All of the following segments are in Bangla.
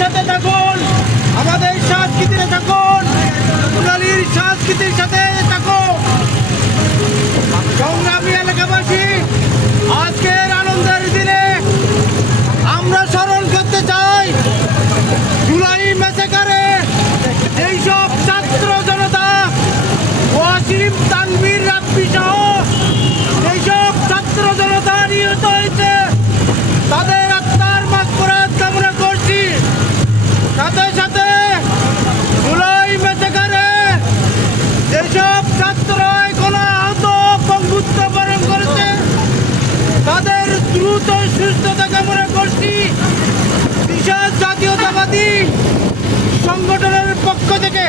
সাথে থাকুন, আমাদের সংস্কৃতিতে থাকুন, সোনালীর সংস্কৃতির সাথে থাকুন। সংগ্রামী এলাকাবাসী, আজকের আনন্দের দিনে আমরা স্মরণ করতে চাই জুলাই ম্যাসাকারে যেসব ছাত্র জনতা, ওয়াসিম, তানভীর, রাব্বি সহ যেসব ছাত্র জনতা নিহত হয়েছে তাদের আত্মার মাগফিরাত কামনা করছি। সাথে সাথে জুলাই ম্যাসাকারে যেসব ছাত্র এখনো আহত পঙ্গুত্ব বরণ করেছে তাদের দ্রুত সুস্থতা কামনা করছি। বিশাল জাতীয়তাবাদী সংগঠনের পক্ষ থেকে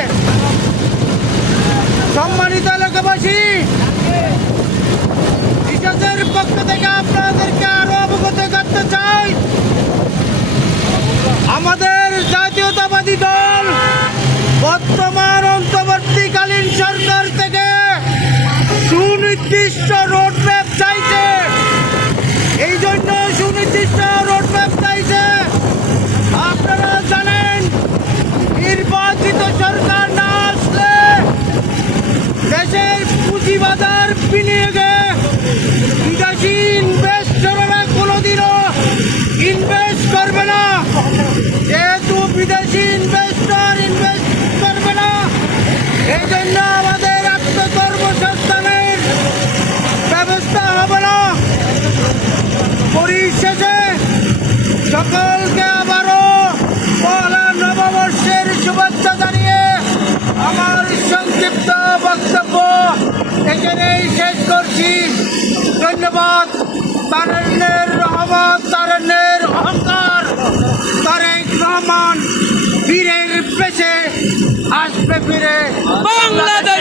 সম্মানিত এলাকাবাসী, বিশেষের পক্ষ থেকে আপনাদেরকে আরো অবগত করতে চাই, আমাদের জাতীয়তাবাদী দল বর্তমান অন্তর্বর্তীকালীন সরকার থেকে সুনির্দিষ্ট রোডম্যাপ চাইছে। এই জন্য সুনির্দিষ্ট রোডম্যাপ চাইছে। আপনারা জানেন, নির্বাচিত সরকার না আসলে দেশের পুঁজিবাজার বিনিয়োগে বিদেশি ইনভেস্টররা কোনোদিনও ইনভেস্ট করবে না। যেহেতু বিদেশি ইনভেস্টর ইনভেস্ট করবে না, এই জন্য আমাদের আত্মকর্মসংস্থানের ব্যবস্থা হবে না। পরিশেষে সকলকে আবারও পয়লা নববর্ষের শুভেচ্ছা জানিয়ে আমার সংক্ষিপ্ত বক্তব্য এখানেই শেষ করছি। ধন্যবাদ। তারেন্নের রহমত, তারেন্নের অহংকার, তারেক রহমান বীরের পেশে আসবে ফিরে বাংলাদেশ।